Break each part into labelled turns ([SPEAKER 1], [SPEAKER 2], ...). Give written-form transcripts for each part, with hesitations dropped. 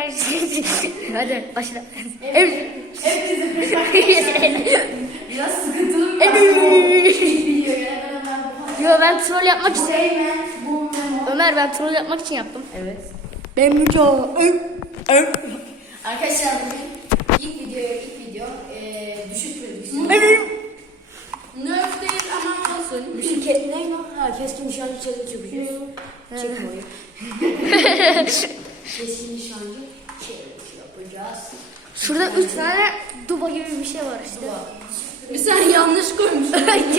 [SPEAKER 1] Hadi başla.
[SPEAKER 2] Biraz sıkıntılı bir
[SPEAKER 1] Yo ben troll yapmak için. Ömer ben troll yapmak için yaptım.
[SPEAKER 2] Evet.
[SPEAKER 1] Ben Müco.
[SPEAKER 2] Arkadaşlar bugün ilk video düşük prodüksiyon. Nerf değil ama olsun.
[SPEAKER 1] Şirket ne lan? Ha keskin nişancı challenge yapacağız.
[SPEAKER 2] Çekme orayı. Keskin nişancı challenge yapacağız.
[SPEAKER 1] Şurada 3 tane duba gibi bir şey var işte.
[SPEAKER 2] Bir sen yanlış koymuşsun.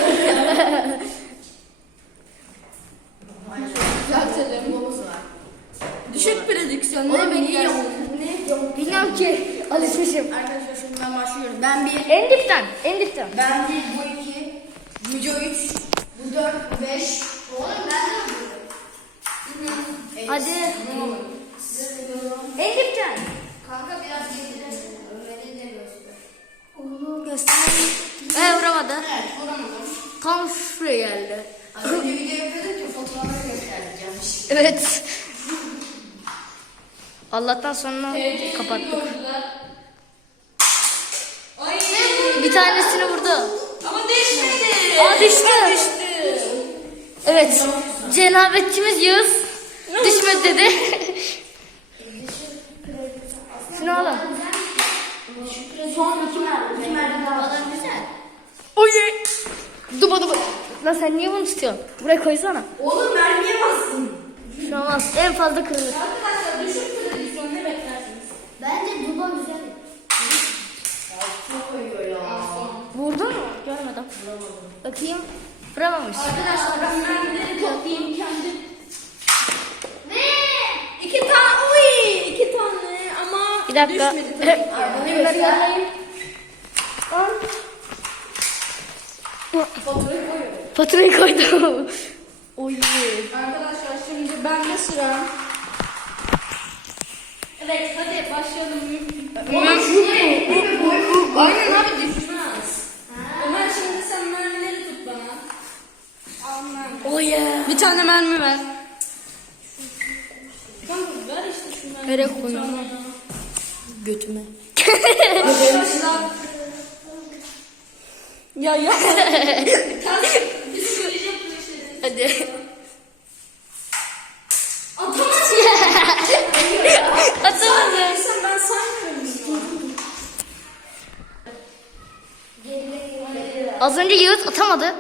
[SPEAKER 2] Düşük prodüksiyon ne bekliyorsun?
[SPEAKER 1] Bilmiyorum ki. Alışmışım.
[SPEAKER 2] Arkadaşlar şimdi ben başlıyorum. Ben bir.
[SPEAKER 1] En dipten. En dipten.
[SPEAKER 2] Ben bir, bu iki. Müco 3. Bu 4, bu 5. Oğlum ben de yapıyorum.
[SPEAKER 1] Hadi. En dipten.
[SPEAKER 2] Kanka biraz getirin. Ömer'i de göster.
[SPEAKER 1] Onu göster. Vuramadı.
[SPEAKER 2] Evet, vuramadım.
[SPEAKER 1] Tam şuraya geldi.
[SPEAKER 2] Az önce video yapıyordum ki fotoğrafları göstereceğim.
[SPEAKER 1] Evet. Allah'tan sonra kapattık.
[SPEAKER 2] Ay.
[SPEAKER 1] Bir tanesini vurdu.
[SPEAKER 2] Ama düşmedi.
[SPEAKER 1] Aa düştü. Evet. Cenabetçimiz Yağız düşmedi dedi. Şunu alın.
[SPEAKER 2] Son 2 mermi daha var. Güzel.
[SPEAKER 1] Oy. Duba. Lan sen niye bunu tutuyorsun? Buraya koysana.
[SPEAKER 2] Oğlum mermiye bastın.
[SPEAKER 1] Şu olmaz. En fazla kırılır.
[SPEAKER 2] Arkadaşlar düşük prodüksiyon ne beklersiniz?
[SPEAKER 3] Bence duba güzel.
[SPEAKER 2] Çok koyuyor ya.
[SPEAKER 1] Vurdun mu? Görmedim. Bakayım. Vuramamış.
[SPEAKER 2] Arkadaşlar ben mermileri toplayayım kendim.
[SPEAKER 3] Ne?
[SPEAKER 2] 2 tane. Uy 2 tane ama
[SPEAKER 1] Bir dakika.
[SPEAKER 2] düşmedi tabii.
[SPEAKER 1] Bunları görmeyin.
[SPEAKER 2] Faturayı koyuyorum.
[SPEAKER 1] Faturayı koydum. Oy.
[SPEAKER 2] Arkadaşlar şimdi bende sıra. Evet hadi başlayalım. Aynen abi düşmez. Ömer şimdi sen mermileri tut bana. Al mermi.
[SPEAKER 1] Oy.
[SPEAKER 2] Bir tane mermi ver. Kanka ver işte şu mermiyi.
[SPEAKER 1] Nereye koyuyorsun? Götüme.
[SPEAKER 2] Arkadaşlar. Ya ya. Biz söyleyeceğim bu işleri.
[SPEAKER 1] Hadi.
[SPEAKER 2] Atamazsın.
[SPEAKER 1] Atamadım.
[SPEAKER 2] Sen ben saymıyorum.
[SPEAKER 1] Az önce Yağız atamadı.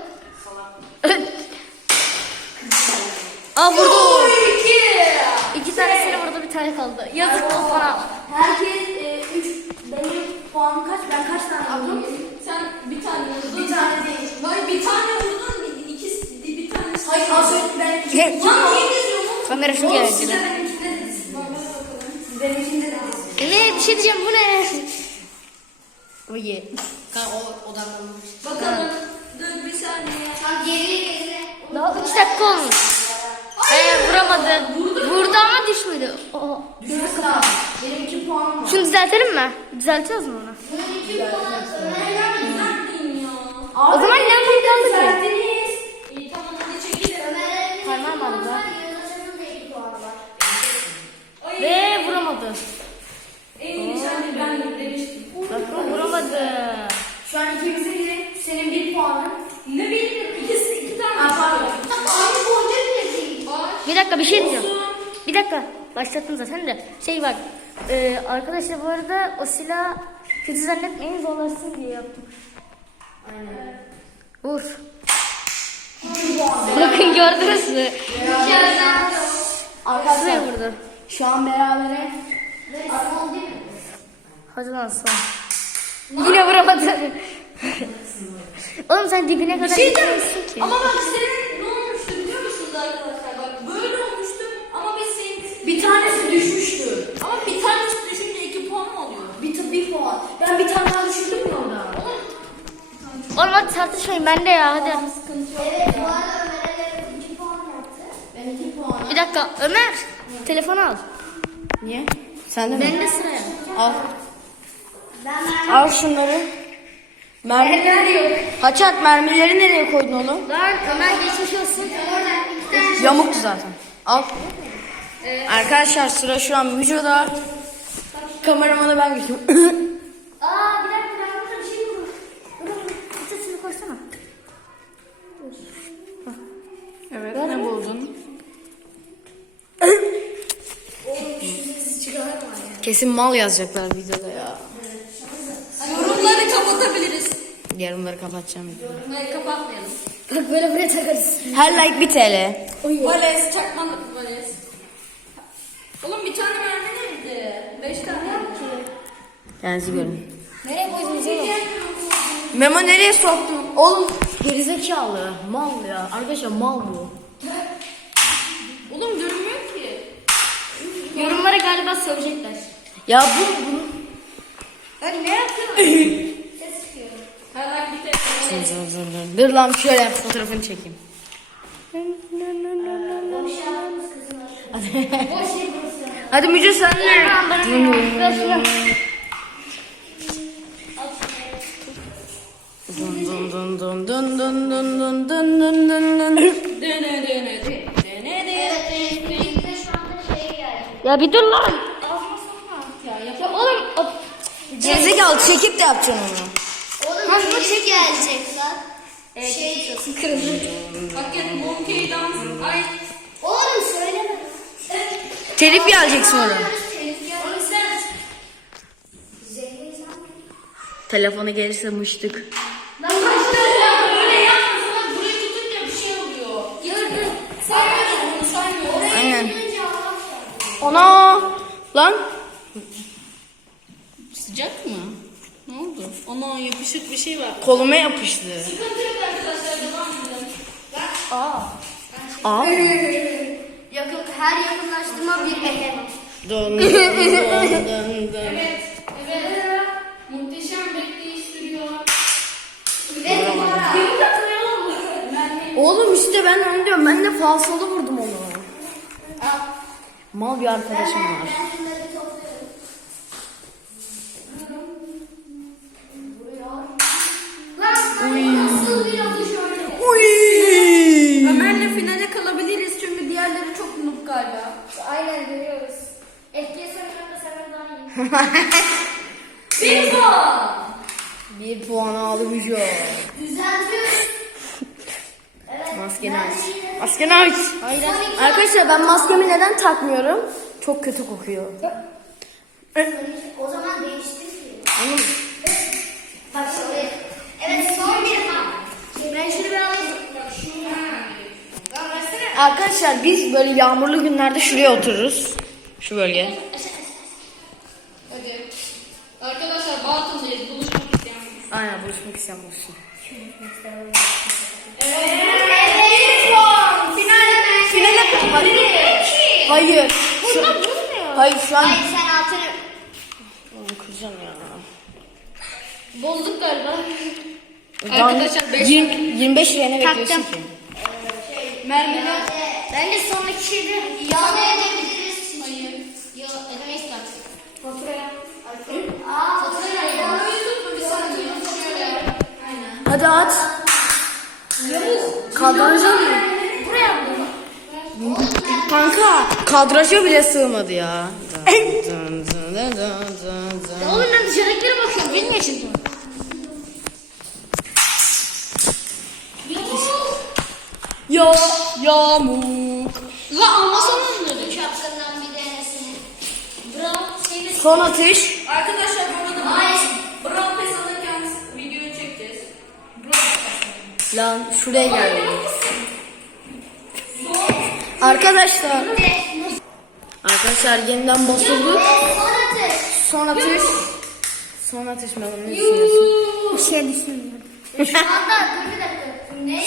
[SPEAKER 1] Aa vurdu. 2 tanesini vurdu, bir tane kaldı. Yazık olsun sana.
[SPEAKER 3] Herkes 3 benim puanım kaç? Ben kaç tane aldım?
[SPEAKER 2] Sen bir tane vurdun.
[SPEAKER 3] Bir tane değil.
[SPEAKER 2] Hayır bir tane vurdun. İkisi bir tanesi.
[SPEAKER 3] Hayır az önce ben iki.
[SPEAKER 2] Lan niye geziyorsun?
[SPEAKER 1] Kamera çok
[SPEAKER 3] Oğlum siz de
[SPEAKER 1] eğlenceli.
[SPEAKER 3] benimkinde dediniz. Siz benimkinde dediniz.
[SPEAKER 1] Ne bir şey diyeceğim, bu ne? Oye.
[SPEAKER 2] Kanka odaklanmış. Bakalım. Dur bir saniye.
[SPEAKER 3] Tam geriye.
[SPEAKER 1] Daha 3 dakika olmuş. Vuramadı. Vurdu ama düşmedi. Aa.
[SPEAKER 3] Düşmesi lazım. Benim 2 puanım var.
[SPEAKER 1] Şunu düzeltelim mi? Düzeltiyoruz mu onu?
[SPEAKER 3] Bunun 2 puanı Ömer'den
[SPEAKER 2] Neredeyim ya?
[SPEAKER 1] O zaman ne yapalım kaldı ki?
[SPEAKER 3] düzeltiniz.
[SPEAKER 2] İyi tamam hadi çekilin.
[SPEAKER 3] Ömer'den
[SPEAKER 1] Parmağım aldı.
[SPEAKER 3] Yunus'un da 2 puanı var.
[SPEAKER 2] Ay.
[SPEAKER 1] Ve vuramadı.
[SPEAKER 2] En iyi nişancı ben demiştim.
[SPEAKER 1] Bakın vuramadı.
[SPEAKER 3] Şu an ikimizin de senin 1 puanın.
[SPEAKER 2] Ne bileyim iki tane.
[SPEAKER 3] Pardon. Aynı puanı değil.
[SPEAKER 1] Bir dakika bir şey diyeceğim. Bir dakika. Başlattım zaten de. Şey bak. Arkadaşlar bu arada o silah kötü zannetmeyin, zorlaşsın diye yaptım.
[SPEAKER 3] Aynen.
[SPEAKER 1] Vur. Bakın gördünüz mü? Şuraya
[SPEAKER 3] Arkadaşlar
[SPEAKER 1] vurdu.
[SPEAKER 3] şu an berabere. Son değil mi?
[SPEAKER 1] Hadi lan son. Yine vuramadı. Oğlum sen dibine kadar gitmemişsin ki.
[SPEAKER 2] Ama bak senin ne olmuştu biliyor musunuz arkadaşlar? Bak böyle olmuştu ama biz senin
[SPEAKER 3] Bir tanesi düşmüştü.
[SPEAKER 2] ama bir tanesi düşünce 2 puan mı oluyor?
[SPEAKER 3] Bir puan. Ben bir tane daha düşürdüm ya orada.
[SPEAKER 1] Oğlum hadi tartışmayın, bende ya hadi.
[SPEAKER 3] Evet bu arada Ömer'e 2 puan yaptı. Ben 2 puan.
[SPEAKER 1] Bir dakika Ömer. Telefonu al.
[SPEAKER 2] Niye? Sen de mi?
[SPEAKER 1] Bende sıra ya.
[SPEAKER 2] Al.
[SPEAKER 3] Ben
[SPEAKER 2] Al şunları.
[SPEAKER 3] mermiler yok.
[SPEAKER 2] Haçat mermileri nereye koydun oğlum?
[SPEAKER 1] Lan Ömer geçmiş olsun.
[SPEAKER 2] Yamuktu zaten. Al. Arkadaşlar sıra şu an Müco'da.
[SPEAKER 4] kameramana ben geçtim.
[SPEAKER 1] Aa bir dakika ben burada bir şey buldum. Dur. Sesini koysana.
[SPEAKER 4] Evet, ne buldun? Kesin mal yazacaklar videoda ya.
[SPEAKER 2] Yorumları kapatabiliriz.
[SPEAKER 4] Yorumları kapatacağım.
[SPEAKER 2] Yorumları kapatmayalım.
[SPEAKER 1] Bak böyle buraya takarız.
[SPEAKER 4] Her like 1 TL.
[SPEAKER 2] Vales, çakmalık vales. Oğlum bir tane mermi neydi? 5 tane ki.
[SPEAKER 4] Kendinizi görün.
[SPEAKER 1] Nereye koydunuz oğlum?
[SPEAKER 4] Memo nereye soktun? Oğlum gerizekalı. Mal ya. Arkadaşlar mal bu.
[SPEAKER 2] Oğlum görünmüyor ki.
[SPEAKER 1] Yorumlara galiba söyleyecekler.
[SPEAKER 4] Ya bu
[SPEAKER 1] Hadi ne yapıyorsun? Ses çıkıyor.
[SPEAKER 2] Her like bir tek.
[SPEAKER 4] Dur lan şöyle yap, fotoğrafını çekeyim.
[SPEAKER 1] Boş yapmış kızım. Boş yapıyorsun.
[SPEAKER 4] Hadi Müce sen de. Dun dun dun dun dun dun dun dun dun dun dun dun.
[SPEAKER 3] Evet, birlikte şu anda şey geldi.
[SPEAKER 1] Ya bir dur lan.
[SPEAKER 2] Ya
[SPEAKER 1] Ya oğlum.
[SPEAKER 4] Gerizekalı çekip de yapacaksın onu.
[SPEAKER 3] Oğlum çocuk gelecek lan. Şey,
[SPEAKER 2] Paket monkey dans. Ay.
[SPEAKER 3] oğlum söyleme.
[SPEAKER 4] Telif geleceksin ona.
[SPEAKER 2] Onu sen.
[SPEAKER 4] Telefonu gelirse mıştık.
[SPEAKER 2] Lan başla böyle yapmasana. Burayı tutunca bir şey oluyor. Dur. Saymıyorum bunu saymıyorum.
[SPEAKER 4] Aynen. Ana lan.
[SPEAKER 2] Sıcak mı? Ne oldu? Ana yapışık bir şey var.
[SPEAKER 4] Koluma yapıştı.
[SPEAKER 2] Sıkıntı yok arkadaşlar devam edelim.
[SPEAKER 4] Aa.
[SPEAKER 3] Her yakınlaştırma bir ehe.
[SPEAKER 4] Dun dun dun dun dun.
[SPEAKER 2] Evet. Muhteşem bekleyiş sürüyor.
[SPEAKER 3] Ve numara.
[SPEAKER 4] Oğlum işte ben onu diyorum. Ben de falsolu vurdum onu. Mal bir arkadaşım var.
[SPEAKER 3] Ben şunları topluyorum. Lan nasıl bir atış öyle?
[SPEAKER 4] Uy.
[SPEAKER 2] Ömer'le finale kalabiliriz çünkü diğerleri çok noob galiba.
[SPEAKER 1] Aynen görüyoruz. FPS oyunlarında seven daha iyi.
[SPEAKER 2] Bir puan.
[SPEAKER 4] 1 puan aldı Müce.
[SPEAKER 3] Düzeltiyoruz.
[SPEAKER 4] Maskeni aç. Maskeni aç. Arkadaşlar ben maskemi neden takmıyorum? Çok kötü kokuyor.
[SPEAKER 3] O zaman değiştir ki. Bak şimdi. Evet son bir ha. Ben şunu bir alayım. Bak şunu. Lan versene.
[SPEAKER 4] Arkadaşlar biz böyle yağmurlu günlerde şuraya otururuz. Şu bölge.
[SPEAKER 2] Hadi. Arkadaşlar Batın'dayız. Buluşmak isteyen.
[SPEAKER 4] Aynen buluşmak isteyen buluşsun. Hayır. Hayır şu an.
[SPEAKER 3] Hayır sen altını.
[SPEAKER 4] Kızım ya.
[SPEAKER 1] Bozduk galiba.
[SPEAKER 2] Arkadaşlar 5
[SPEAKER 4] 25 liraya ne bekliyorsun ki?
[SPEAKER 2] mermiler.
[SPEAKER 1] Bence sonraki şeyde
[SPEAKER 3] Yağını edebiliriz.
[SPEAKER 2] Hayır.
[SPEAKER 1] ya ödemeyiz artık.
[SPEAKER 2] Faturaya.
[SPEAKER 3] Aa, faturayı
[SPEAKER 2] Yağmayı tutma bir saniye. Şöyle. Aynen.
[SPEAKER 4] Hadi at. Kadraja mı?
[SPEAKER 1] Buraya mı?
[SPEAKER 4] Kanka kadraja bile sığmadı ya.
[SPEAKER 1] Oğlum ben dışarıdakilere bakıyorum. Bilmiyor çünkü.
[SPEAKER 4] Ya yamuk.
[SPEAKER 2] La almasana onları.
[SPEAKER 3] şapkandan bir denesini.
[SPEAKER 1] Bravo. Şeyde
[SPEAKER 4] Son atış.
[SPEAKER 2] Arkadaşlar bu arada
[SPEAKER 3] Hayır.
[SPEAKER 2] Brawl Pass alırken videoyu çekeceğiz.
[SPEAKER 4] Lan şuraya gel. Arkadaşlar. Arkadaşlar yeniden basıldık. Son atış. Son atış mı? Ne düşünüyorsun?
[SPEAKER 1] bir şey düşünmüyorum.
[SPEAKER 3] Hatta dur bir dakika. Ne?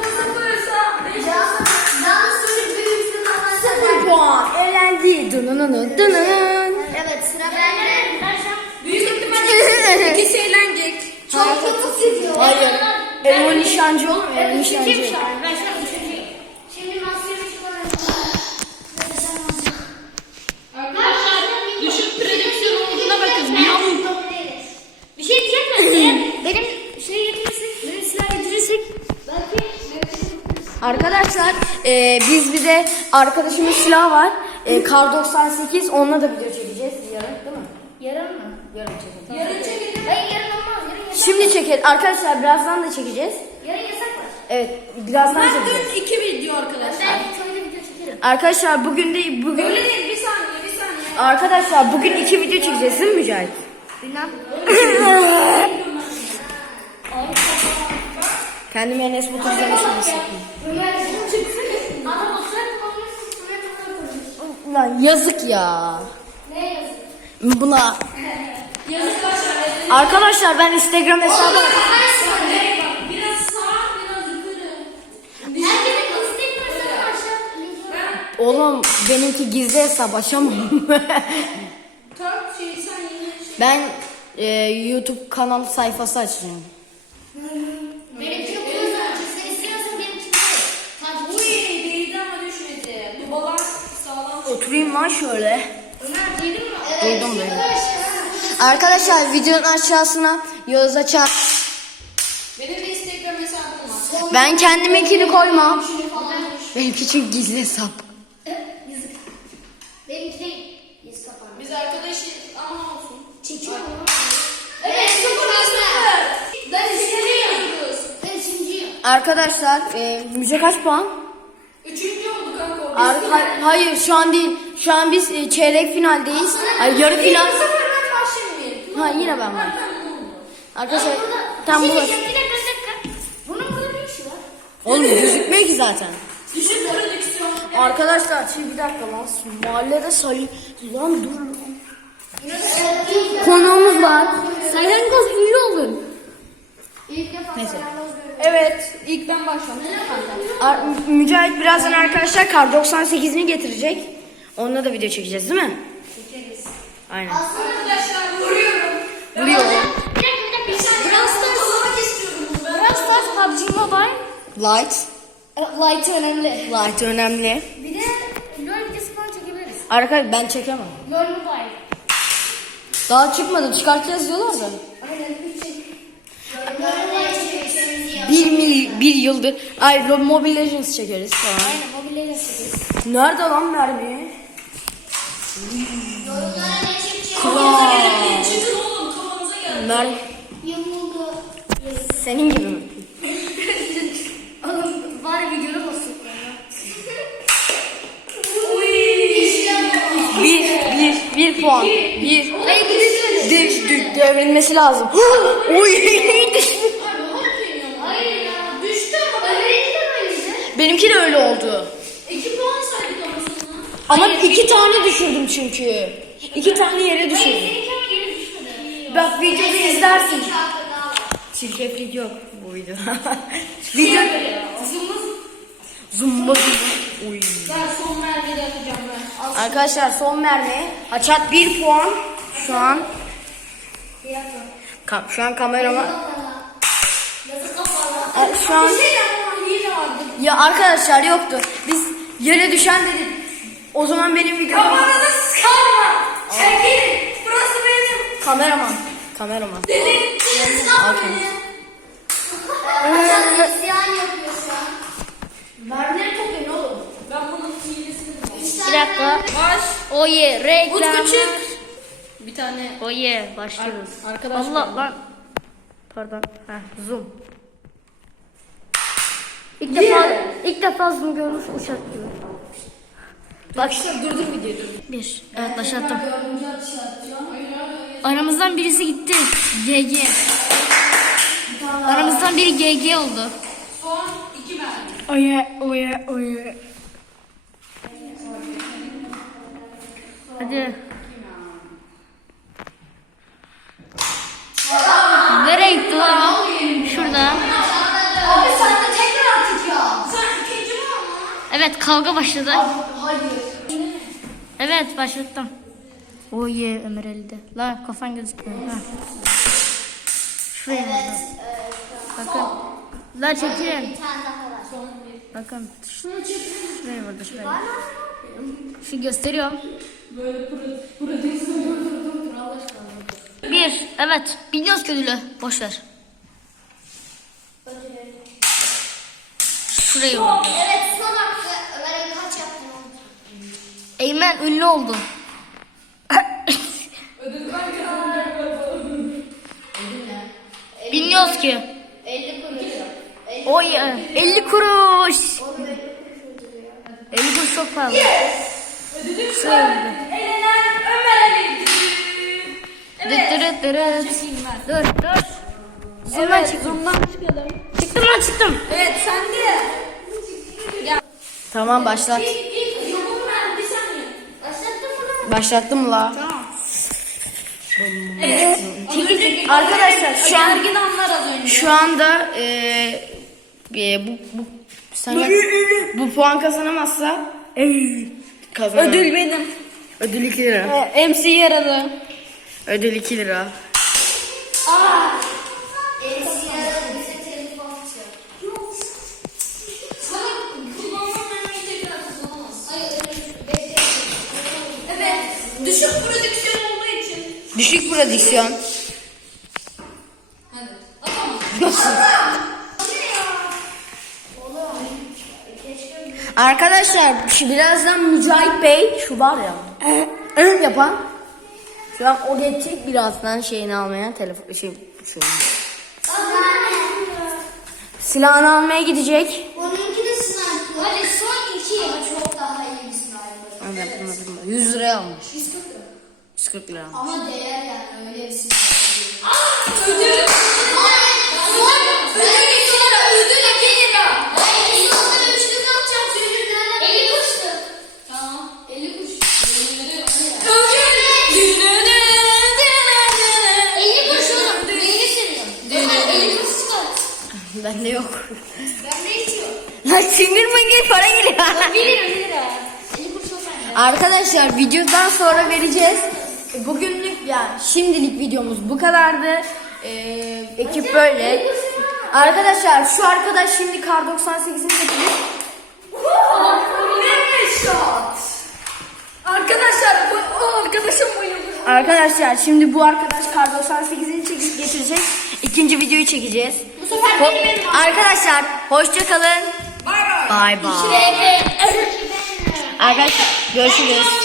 [SPEAKER 3] Canlı sürü büyüksün ama
[SPEAKER 4] 0 puan. Elendi. Dınınını dınının.
[SPEAKER 3] Evet sıra bende.
[SPEAKER 2] Büyük ihtimalle ikisi eğlenecek.
[SPEAKER 3] Çok hızlı gidiyor.
[SPEAKER 4] Hayır. Elma nişancı olur mu? Elma nişancı.
[SPEAKER 1] Kim şu an? Ben şu an üçüncüyüm.
[SPEAKER 3] Şimdi maskemi çıkarıyorum. Nefes almazsın.
[SPEAKER 2] Arkadaşlar düşük prodüksiyon olduğuna bakın. Yamuk.
[SPEAKER 1] Bir şey diyecek mi? Benim şey getirirsek, benim silah getirirsek.
[SPEAKER 3] Belki.
[SPEAKER 4] Arkadaşlar biz bir de arkadaşımın silahı var. Kar 98 onunla da video çekeceğiz yarın değil mi?
[SPEAKER 1] Yarın mı?
[SPEAKER 4] Yarın çekelim.
[SPEAKER 2] Yarın çekelim.
[SPEAKER 1] Hayır yarın olmaz. Yarın yasak.
[SPEAKER 4] Şimdi çekelim. Arkadaşlar birazdan da çekeceğiz.
[SPEAKER 1] Yarın yasak var.
[SPEAKER 4] Evet birazdan
[SPEAKER 2] Ben
[SPEAKER 4] çekeceğiz.
[SPEAKER 2] dün 2 video arkadaşlar.
[SPEAKER 1] Ben köyde video çekerim.
[SPEAKER 4] Arkadaşlar bugün de bugün
[SPEAKER 2] Öyle değil, bir saniye.
[SPEAKER 4] arkadaşlar bugün 2 video çekeceğiz değil mi Mücahit?
[SPEAKER 1] Bilmem.
[SPEAKER 4] Kendimi Enes Batur izlemiş gibi hissettim.
[SPEAKER 1] Adam oturak kullanmışsın. Sonra kullanmışsın.
[SPEAKER 4] Ulan yazık ya.
[SPEAKER 1] Ne yazık?
[SPEAKER 4] Buna.
[SPEAKER 2] Yazık başlar.
[SPEAKER 4] Arkadaşlar ben Instagram hesabı...
[SPEAKER 2] Biraz sağ, biraz yukarı.
[SPEAKER 1] Herkesin Instagram hesabı aşağı.
[SPEAKER 4] Oğlum benimki gizli hesap açamam.
[SPEAKER 2] Tam şey sen yine
[SPEAKER 4] Ben YouTube kanal sayfası açacağım.
[SPEAKER 1] Benimkini kullanırsın. Sen istiyorsan benimkini takip
[SPEAKER 2] Uy, değdi ama düşmedi. Bu balans sağlam.
[SPEAKER 4] Oturayım lan şöyle.
[SPEAKER 1] Ömer duydun mu?
[SPEAKER 4] Duydum beni. Arkadaşlar videonun aşağısına Yağız açar.
[SPEAKER 2] Benim de Instagram hesabım var.
[SPEAKER 4] Ben kendiminkini koymam. Benimki çünkü gizli hesap.
[SPEAKER 1] Yazık. Benimki değil. Yüz kapandı.
[SPEAKER 2] Biz arkadaşız ama olsun.
[SPEAKER 1] Çekiyor mu?
[SPEAKER 2] Evet, 0-0. Ben istemiyoruz.
[SPEAKER 1] Ben üçüncüyüm.
[SPEAKER 4] Arkadaşlar Müce kaç puan?
[SPEAKER 2] 3. oldu kanka.
[SPEAKER 4] Hayır şu an değil. Şu an biz çeyrek finaldeyiz. Ay yarı final.
[SPEAKER 2] Sıfırdan başlamayayım.
[SPEAKER 4] Ha yine ben varım. Arkadaşlar
[SPEAKER 1] Burada.
[SPEAKER 4] tam
[SPEAKER 1] Bir
[SPEAKER 4] bu.
[SPEAKER 1] şey diyeceğim, bir dakika. Bunun burada ne işi var?
[SPEAKER 4] Oğlum gözükmüyor ki zaten.
[SPEAKER 2] Düşük prodüksiyon.
[SPEAKER 4] Arkadaşlar şimdi bir dakika lan. Mahallede sayı. Lan dur lan. Konuğumuz var. Sayhangoz ünlü olun.
[SPEAKER 1] İlk defa
[SPEAKER 4] Neyse.
[SPEAKER 2] Evet, ilk ben başlamıştım kanka.
[SPEAKER 4] Mücahit birazdan arkadaşlar kar 98'ini getirecek. Onunla da video çekeceğiz değil mi?
[SPEAKER 2] Çekeriz.
[SPEAKER 4] Aynen.
[SPEAKER 2] Arkadaşlar vuruyorum.
[SPEAKER 4] Vuruyor.
[SPEAKER 1] Bir dakika.
[SPEAKER 2] Brawl Stars olarak istiyorum.
[SPEAKER 1] Brawl Stars PUBG Mobile.
[SPEAKER 4] Light.
[SPEAKER 1] Light önemli.
[SPEAKER 4] Light önemli.
[SPEAKER 1] Bir de LoL videosu falan çekebiliriz.
[SPEAKER 4] Arkadaşlar ben çekemem.
[SPEAKER 1] LoL Mobile.
[SPEAKER 4] Daha çıkmadı. Çıkartacağız diyorlar da.
[SPEAKER 1] Aynen. 3 çek.
[SPEAKER 4] Bir yıldır. Ay Mobile Legends çekeriz falan.
[SPEAKER 1] Aynen mobilyayla çekeriz.
[SPEAKER 4] Nerede lan mermi?
[SPEAKER 1] Yorumlara ne çekeceğiz?
[SPEAKER 2] Çıkın oğlum, kafanıza geldi.
[SPEAKER 4] Mermi.
[SPEAKER 1] Yumuldu.
[SPEAKER 4] Senin gibi mi?
[SPEAKER 1] Oğlum bari videonu basın.
[SPEAKER 4] Bir puan. Bir. Devrilmesi lazım. Oy düştü.
[SPEAKER 1] Hayır ya. Düştü ama öyleydi de böyleydi.
[SPEAKER 4] Benimki de öyle oldu.
[SPEAKER 2] 2 puan saydık ama sana.
[SPEAKER 4] Ama 2 tane düşürdüm çünkü. 2 tane yere düşürdüm.
[SPEAKER 1] Seninki ama geri düşmedi.
[SPEAKER 4] Bak videoda izlersin. Çirkeflik yok bu videoda. Video. Zumba. Uy.
[SPEAKER 2] Gel son mermiyi de atacağım ben.
[SPEAKER 4] Arkadaşlar son mermi. Haçat 1 puan. Şu an. Şu an kamerama.
[SPEAKER 1] Yazık kapalı.
[SPEAKER 4] Şu an.
[SPEAKER 2] Hile vardı.
[SPEAKER 4] Ya arkadaşlar yoktu. Biz yere düşen dedik. O zaman benim videom.
[SPEAKER 2] Kafanızı sıkarma. Çekilin. Burası benim.
[SPEAKER 4] Kameraman.
[SPEAKER 2] Dedim.
[SPEAKER 1] İsyan yapıyor şu an.
[SPEAKER 4] Mermileri toplayın oğlum.
[SPEAKER 2] Ben bunun hilesini buldum.
[SPEAKER 1] Bir dakika.
[SPEAKER 2] Baş.
[SPEAKER 1] Oye reklam.
[SPEAKER 2] Utku çık. Bir tane.
[SPEAKER 1] Oye başlıyoruz.
[SPEAKER 2] Arkadaşlar.
[SPEAKER 1] Allah lan. Pardon. Heh, zoom. İlk defa zoom görmüş uçak gibi. Bak
[SPEAKER 2] Durdur videoyu dur.
[SPEAKER 1] bir. Evet başlattım.
[SPEAKER 2] Dördüncü atış atacağım.
[SPEAKER 1] Aramızdan birisi gitti. GG. Aramızdan biri GG oldu.
[SPEAKER 2] Son 2 mermi.
[SPEAKER 4] Oye.
[SPEAKER 1] Hadi. Nereye gitti lan? Şurada.
[SPEAKER 2] Abi sen de tekrar atacağım. Sen ikinci mi ama?
[SPEAKER 1] Evet kavga başladı.
[SPEAKER 2] Hayır.
[SPEAKER 1] Evet başlattım. Oye Ömer elde. La kafan gözükmüyor. Ha. Şuraya vurdu. Bakın. La çekilin. Bakın. Şuraya vurdu şuraya. Şu gösteriyorum. Bir. Evet. Biliyoruz ki ödülü. Boş ver. Şurayı vurdu.
[SPEAKER 3] Evet son hakkı. Ömer'e kaç yaptın?
[SPEAKER 1] Eymen ünlü oldu.
[SPEAKER 2] Ödül ben
[SPEAKER 1] Bilmiyoruz ki.
[SPEAKER 3] 50 kuruş.
[SPEAKER 1] O ya, 50 kuruş. 50 kuruş çok pahalı.
[SPEAKER 2] Elenen Ömer Ali.
[SPEAKER 1] Dıt dırıt. Dur. Zoom'dan çıktım.
[SPEAKER 2] Zoom'dan çıkalım.
[SPEAKER 1] Çıktım lan çıktım.
[SPEAKER 2] Evet sen de.
[SPEAKER 4] Tamam başlat.
[SPEAKER 2] İlk yorumu ver bir saniye.
[SPEAKER 3] Başlattın mı?
[SPEAKER 4] Başlattım la.
[SPEAKER 2] Evet.
[SPEAKER 4] Arkadaşlar şu an
[SPEAKER 2] Gergin anlar az önce.
[SPEAKER 4] şu anda bu sen bu puan kazanamazsa kazanır.
[SPEAKER 2] Ödül benim.
[SPEAKER 4] Ödül 2 lira.
[SPEAKER 2] MC yaradı.
[SPEAKER 4] Ödül 2 lira.
[SPEAKER 3] Eskilerde bize telefon atıyor.
[SPEAKER 2] Sana kullanmam ben tekrar kullanamaz.
[SPEAKER 3] Hayır,
[SPEAKER 2] Evet. Düşük prodüksiyon olduğu için.
[SPEAKER 4] Düşük prodüksiyon.
[SPEAKER 2] Hadi. Atamam.
[SPEAKER 4] Arkadaşlar şu birazdan Mücahit Bey şu var ya yapan şu an o geçecek birazdan şeyini almaya telefon şu silahını almaya gidecek.
[SPEAKER 3] onunki de sniper. Hadi son 2 ya çok daha iyi bir sniper.
[SPEAKER 4] Evet. 100 liraya almış. 140 lira.
[SPEAKER 3] Ama değer yani öyle bir sniper.
[SPEAKER 2] Ödül.
[SPEAKER 4] Bende yok. Lan sinir mingir para geliyor. Arkadaşlar videodan sonra vereceğiz. Bugünlük yani şimdilik videomuz bu kadardı. Ekip böyle. Arkadaşlar şu arkadaş şimdi kar 98'ini getirir.
[SPEAKER 2] Arkadaşlar o arkadaşım bayıldı.
[SPEAKER 4] Arkadaşlar şimdi bu arkadaş kar 98'ini getirecek. İkinci videoyu çekeceğiz.
[SPEAKER 3] Bu sefer benim
[SPEAKER 4] Arkadaşlar hoşça kalın.
[SPEAKER 2] Bay bay.
[SPEAKER 4] Bay bay. Arkadaşlar görüşürüz.